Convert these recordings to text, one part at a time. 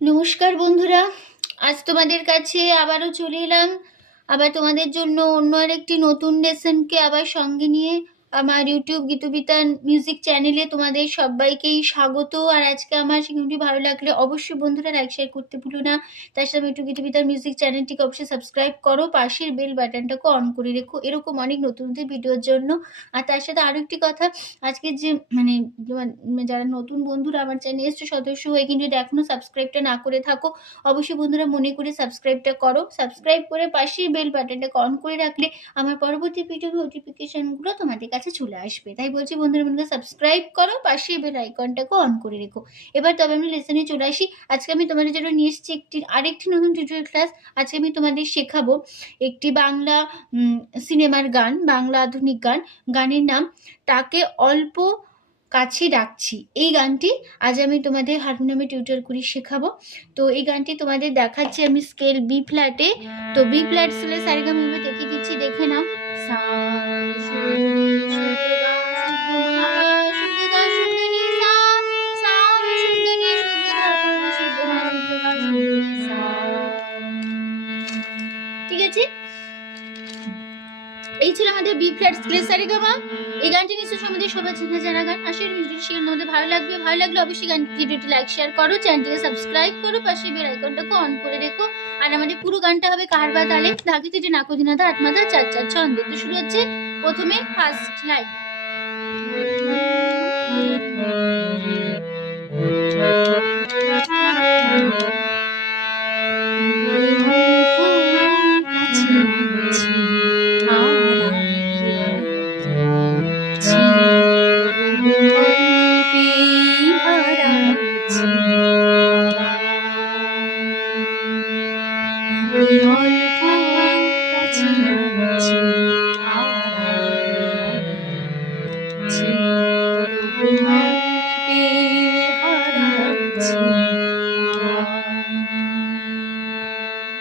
নমস্কার বন্ধুরা, আজ তোমাদের কাছে আবারও চলে এলাম। আবার তোমাদের জন্য অন্য আরেকটি নতুন লেসনকে আবার সঙ্গে নিয়ে আমার ইউটিউব গীতবিতান মিউজিক চ্যানেলে তোমাদের সবাইকেই স্বাগত। আর আজকে আমার ভিডিওটি ভালো লাগলে অবশ্যই বন্ধুরা লাইক শেয়ার করতে ভুলো না। তার সাথে ইউটিউব গীতবিতান মিউজিক চ্যানেলটিকে অবশ্যই সাবস্ক্রাইব করো, পাশের বেল বাটনটাকে অন করে রেখো এরকম অনেক নতুন নতুন ভিডিওর জন্য। আর তার সাথে আরও একটি কথা, আজকে যে যারা নতুন বন্ধুরা আমার চ্যানেল এসছে সদস্য হয়ে কিন্তু যদি এখনো সাবস্ক্রাইবটা না করে থাকো, অবশ্যই বন্ধুরা মনে করে সাবস্ক্রাইবটা করো। সাবস্ক্রাইব করে পাশের বেল বাটনটাকে অন করে রাখলে আমার পরবর্তী ভিডিও নোটিফিকেশনগুলো তোমাদের কাছে চলে আসবে। তাই বলছি বন্ধুরা মনে করে সাবস্ক্রাইব করো, পাশের বেল আইকনটাকে অন করে রেখো। এবার তবে আমি লেসনে চলে আসি। আজকে আমি তোমাদের জন্য নিয়ে এসেছি আরেকটি নতুন টিউটোরিয়াল ক্লাস। আজকে আমি তোমাদের শেখাবো একটি বাংলা সিনেমার গান, বাংলা আধুনিক গান। গানের নাম তাকে অল্প কাছে ডাকছি। এই গানটি আজ আমি তোমাদের হারমোনিয়ামে টিউটর করে শেখাবো। তো এই গানটি তোমাদের দেখাচ্ছি আমি স্কেল বি ফ্ল্যাটে। তো বি ফ্ল্যাট স্কেলে সারেগামা দেখিয়ে দিচ্ছি, দেখে নাও। সা ঠিক আছে, এই ছিল আমাদের বি ফ্ল্যাট স্কেলের সারেগামা। এই গানটি নিশ্চয়ই আমাদের সবার জানা গান। আশা করি ভিডিওটি শেখার মধ্যে ভালো লাগলে অবশ্যই ভিডিওটি লাইক শেয়ার করো, চ্যানেলটিকে সাবস্ক্রাইব করো, পাশে বেল আইকনটাকে অন করে রেখো। আর আমাদের পুরো গানটা হবে কারবা তালে, ধাগে তিটে নাকদিনাদা আটমাদা চার চার ছন্দে। তো শুরু হচ্ছে প্রথমে ফার্স্ট লাইন।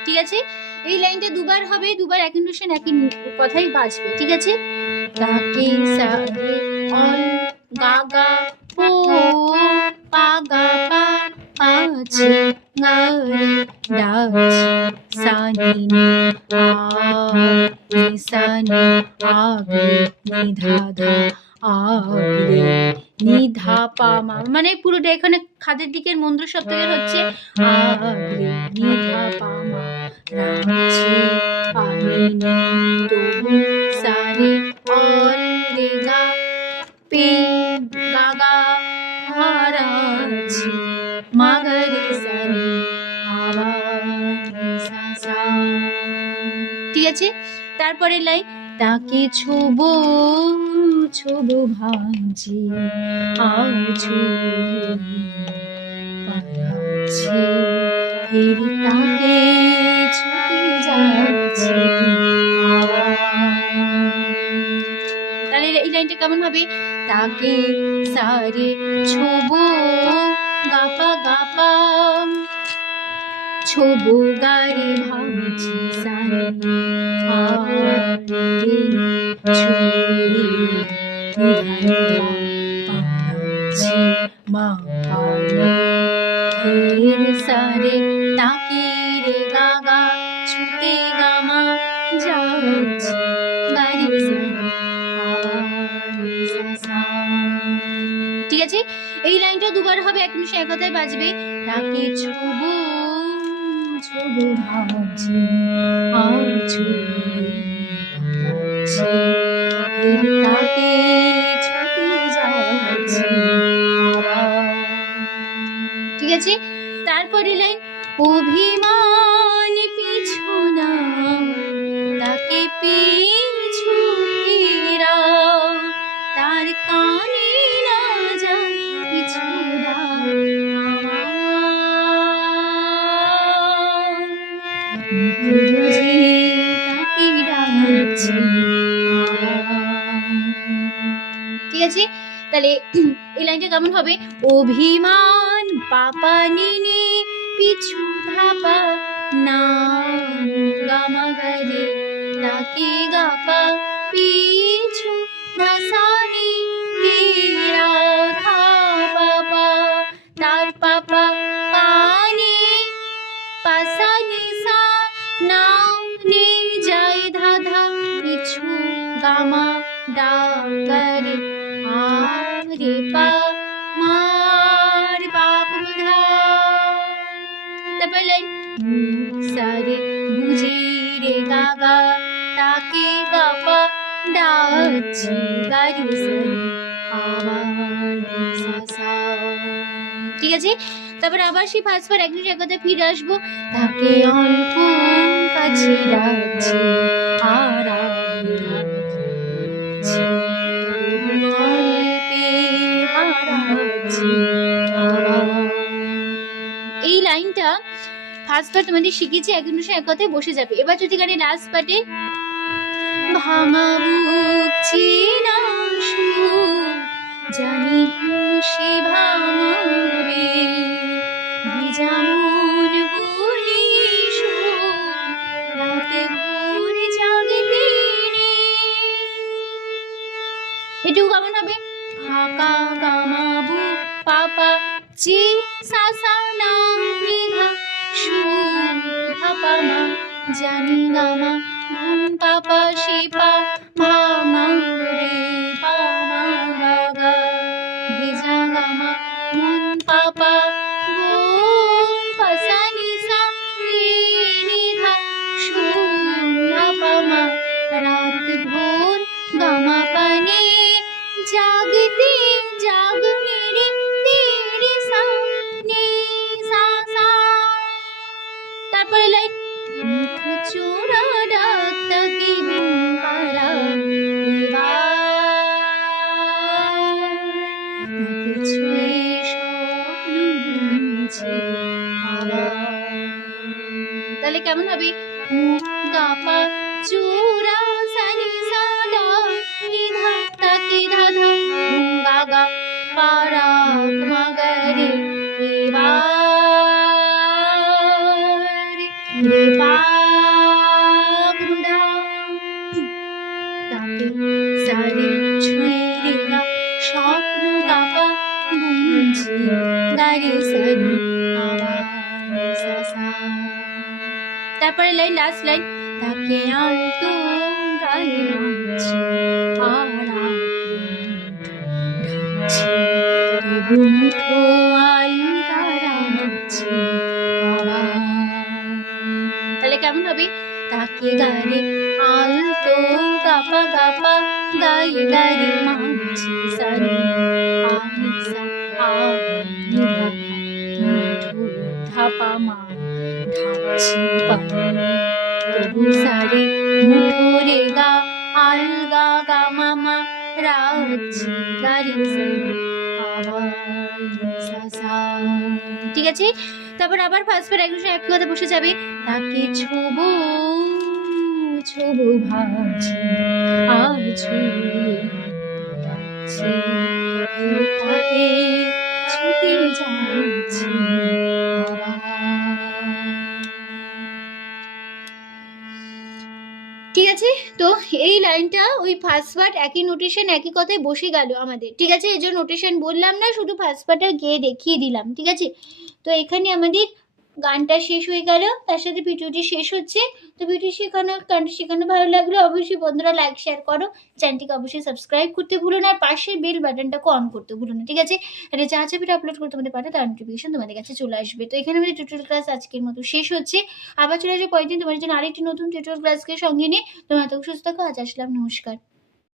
ঠিক আছে, এই লাইনটা দুবার হবে, দুবার একই নোটেশন একই কথাই বাজবে। ঠিক আছে, তাকে সারে অল গা গা পো পা গা পা আছে গারে ডাকছি সানি নি সানি আগলে নিধা ধা আগলে নিধা পা মা, মানে পুরোটা এখানে খাদের দিকের মন্দ্র সপ্তকের হচ্ছে আগলে নিধা পা মা রাখছি পানি নি তবু সারে অল রে গা পে গা গা হারাচ্ছি মাগারে সানি ঠিক আছে, তারপরে লাইন তাকে ছোবো ছোবো ভাঁজি আছো পারাচ্ছি ফির তাকে ছুটে যাচ্ছি। তাহলে এই লাইনটা কেমন হবে? তাকে সারে ছোবো গাপা গাপা ছোবো গারে ভাঁজি সারে সারে তাকে রে গাগা ছুটে গামা যাচ্ছি গারি। ঠিক আছে, এই লাইনটা দুবার হবে, এক নিমিষে এক কথায় বাজবে। তাকে ছোবো ছোবো ভাঁজি আছো তাকে ছুটে যাচ্ছি। ঠিক আছে, তারপরে লাইন অভিমান পিছু না তাকে পিছু ফেরা তার কানে না যায় কিছু তাকে ডাকছি। ঠিক আছে, তাহলে এই লাইনটা কেমন হবে? অভিমান পাপা নিনি পিছু ধাপা না গামা গারে তাকে গাপা পিছু নাসানি ফেরা ধা পাপা তার পাপা পানি তারপরে লাইন সারে বুঝি রে গাগা তাকে গাপা ডাকছি গারি সারি আবার সা। ঠিক আছে, তারপর আবার সেই ফার্স্টবার এক জিনিস এক কথা ফিরে আসবো, তাকে অল্প কাছে রাখছি আর এই লাইনটা ফার্স্ট বার তোমাদের শিখেছি, এক জিনিস এক কথায় বসে যাবে। এবার যদি গানে লাস্ট পার্টে ভাঙা বুক চেনা সুর জানি খুশি ভাঙবে ভিজা মন বলি রাতে ভোর জাগতে এটুকু কেমন হবে? ফাঁকা গামাবু পাপা চি সাসা না নিধা সুর ধাপা মা জানি গামা ঘুম পাপা শিপা ভাঙা রে পামা গাগা ভিজা গামা মন পাপা গোম পাসা নিসা নিধা সুর ধাপা মা রাত ভোর গামা পানে জাগতে জাগনে রে তেরে সা নি সা সা। তারপরে লাইন মুখ চোরা ডাক তাকে বুকারা তাকে ছুঁয়ে স্বপ্ন বুনছে আবার। তাহলে কেমন হবে? মুখ গাপা চোরা সানি সাদা নিধা তাকে ধাধা গাগা পারা মাগারে রে পাগুদা তাকে সারে ছুঁয়ে রেখা স্বপ্ন গাপা বুনছি গারে সারি আবার সাসা। তারপরে লাইন লাস্ট লাইন তাকে আলতো গায়ে মানছি আর ঢাকছি তবু মুঠো আলগা রাখছি আবার। তাহলে কেমন হবে? তাকে গারে আলতো গাপা গাপা গায়ে গায়ে মানছি সারি আমি সা আমি মুঠো ধাপা মা ঢাকছি পানি তবু সারে মুঠো রে গা আলগা গা মামা রাখছি গারি সারি আবার সা। ঠিক আছে, তারপর আবার ফার্স্ট বার একজন এক কথা বসে যাবে, তাকে ছোবো ছোবো ভাবছি আর ছুঁয়ে তাকে ছুটে যাচ্ছি ঠিক আছে। তো এই লাইনটা ওই ফার্স্ট পার্ট একই নোটেশন একই কথায় বসে গেল আমাদের। ঠিক আছে, এই যে নোটেশন বললাম না, শুধু ফার্স্ট পার্টটা গিয়ে দেখিয়ে দিলাম। ঠিক আছে, তো এখানে আমাদের গানটা শেষ হয়ে গেল, তার সাথে ভিডিওটি শেষ হচ্ছে। তো ভিডিও শেখানো গানটা শেখানো ভালো লাগলো অবশ্যই বন্ধুরা লাইক শেয়ার করো, চ্যানেলটিকে অবশ্যই সাবস্ক্রাইব করতে ভুলো না, আর পাশের বেল বাটনটাকে অন করতে ভুলো না। ঠিক আছে, আর যা যা ভিডিও আপলোড করতে তোমাদের পারে তার নোটিফিকেশন তোমাদের কাছে চলে আসবে। তো এখানে আমাদের টিউটোরিয়াল ক্লাস আজকের মতো শেষ হচ্ছে। আবার চলে আসবে পরের দিন তোমাদের জন্য আরেকটি নতুন টিউটোরিয়াল ক্লাসকে সঙ্গে নিয়ে। তোমরা এত সুস্থ থাকো, আজ আসলাম, নমস্কার।